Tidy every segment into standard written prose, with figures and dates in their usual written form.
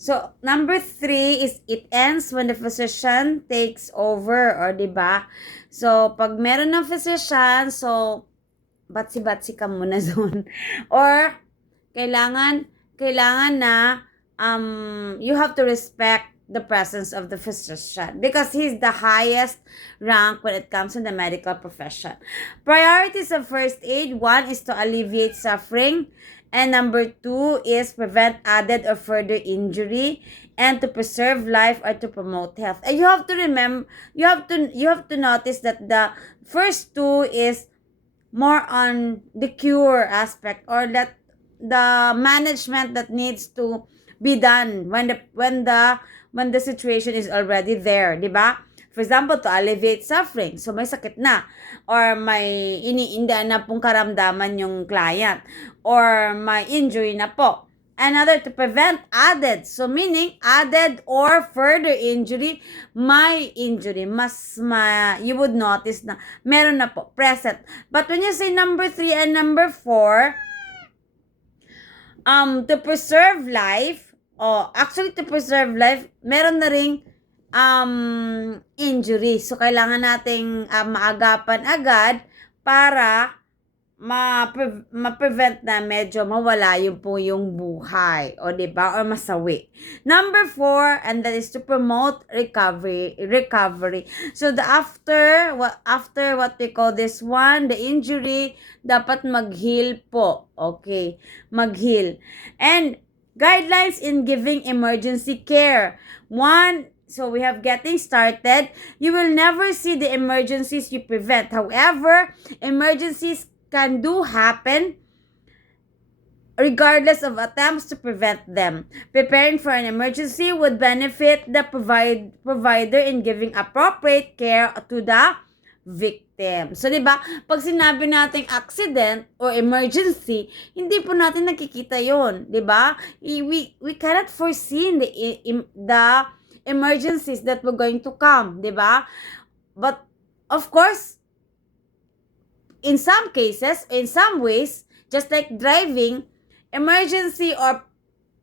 So, number 3 is it ends when the physician takes over, or 'di ba? So, pag meron ng physician, so batsi-batsi ka muna doon. Or kailangan na you have to respect the presence of the physician because he's the highest rank when it comes to the medical profession. Priorities of first aid: 1 is to alleviate suffering, and number 2 is prevent added or further injury, and to preserve life or to promote health. And you have to remember, you have to notice that the first two is more on the cure aspect, or that the management that needs to be done when the situation is already there, di ba? For example, to alleviate suffering. So, may sakit na. Or may iniinda na pong karamdaman yung client. Or may injury na po. Another, to prevent added. So, meaning, added or further injury, may injury. You would notice na meron na po, present. But when you say number 3 and number 4, to preserve life, actually to preserve life, meron na ring injury. So, kailangan nating maagapan agad para ma-prevent na medyo mawala yung po yung buhay, o diba, or masawi. Number 4, and that is to promote recovery. So, after what we call this one, the injury, dapat mag-heal po. Okay, mag-heal. And guidelines in giving emergency care. 1, so we have getting started. You will never see the emergencies you prevent. However, emergencies can do happen regardless of attempts to prevent them. Preparing for an emergency would benefit the provider in giving appropriate care to the victim. So, di ba, pag sinabi nating accident or emergency, hindi po natin nakikita yon, di ba? We cannot foresee the emergencies that were going to come, di ba? But, of course, in some cases, in some ways, just like driving, emergency or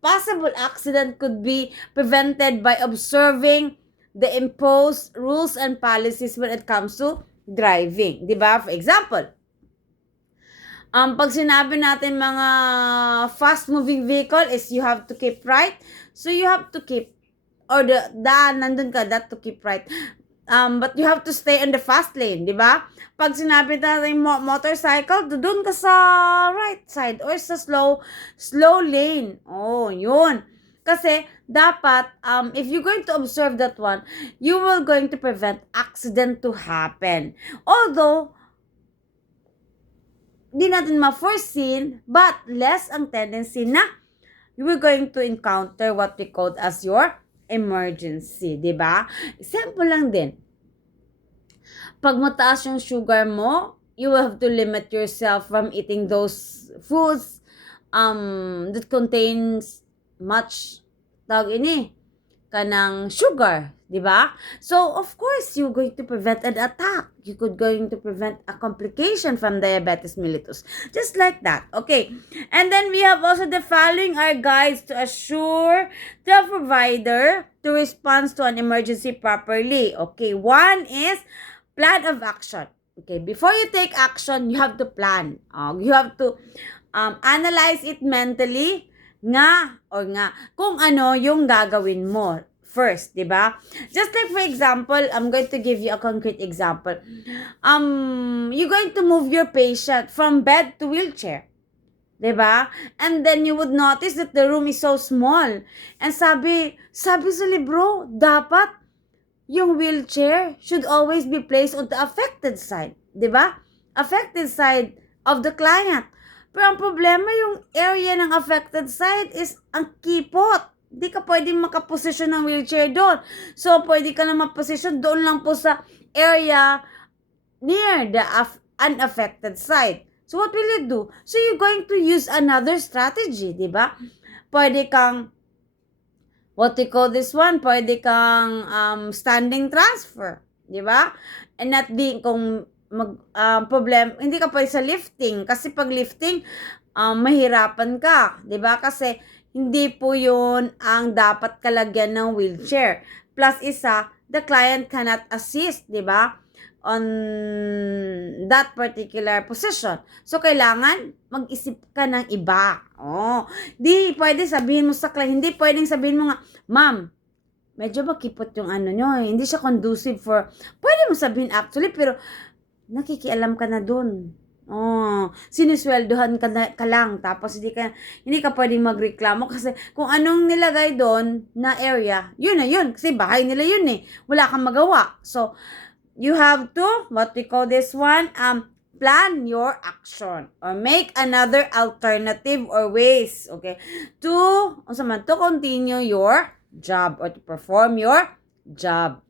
possible accident could be prevented by observing the imposed rules and policies when it comes to driving. Diba? For example, pag sinabi natin mga fast-moving vehicle is you have to keep right. So, you have to keep, or nandun ka, that to keep right. But you have to stay in the fast lane, di ba? Pag sinabi natin motorcycle, doon ka sa right side or sa slow lane. Oh, yun. Kasi dapat, if you're going to observe that one, you will going to prevent accident to happen. Although, di natin ma-foreseen, but less ang tendency na you will going to encounter what we call as your emergency, di ba? Example lang din. Pag mataas yung sugar mo, you will have to limit yourself from eating those foods that contains much kanang sugar, di ba? So, of course, you're going to prevent an attack. You could going to prevent a complication from diabetes mellitus. Just like that, okay? And then we have also the following are guides to assure the provider to respond to an emergency properly. Okay, 1 is plan of action. Okay, before you take action, you have to plan. You have to analyze it mentally kung ano yung gagawin mo first, di ba? Just like for example, I'm going to give you a concrete example. You're going to move your patient from bed to wheelchair, di ba? And then you would notice that the room is so small. And sabi sa libro, dapat yung wheelchair should always be placed on the affected side, di ba? Affected side of the client. Pero ang problema, yung area ng affected side is ang kipot. Hindi ka pwedeng makaposisyon ng wheelchair doon. So, pwede ka na maposisyon doon lang po sa area near the unaffected side. So, what will you do? So, you're going to use another strategy, di ba? Pwede kang, what we call this one, pwede kang standing transfer, di ba? And not being, kung problem, hindi ka pwede sa lifting kasi pag lifting mahirapan ka, 'di ba? Kasi hindi po yun ang dapat kalagyan ng wheelchair. Plus isa, the client cannot assist, di ba? On that particular position. So, kailangan mag-isip ka ng iba. Oh, di pwede sabihin mo sa client, hindi pwedeng sabihin mo nga, ma'am, medyo makipot yung ano nyo, hindi siya conducive for, pwede mo sabihin actually, pero nakikialam ka na dun. Oh, sinisweldohan ka lang, tapos hindi ka pwedeng magreklamo kasi kung anong nilagay doon na area, yun na yun, kasi bahay nila yun eh, wala kang magawa. So, you have to, what we call this one, plan your action or make another alternative or ways, okay, to continue your job or to perform your job.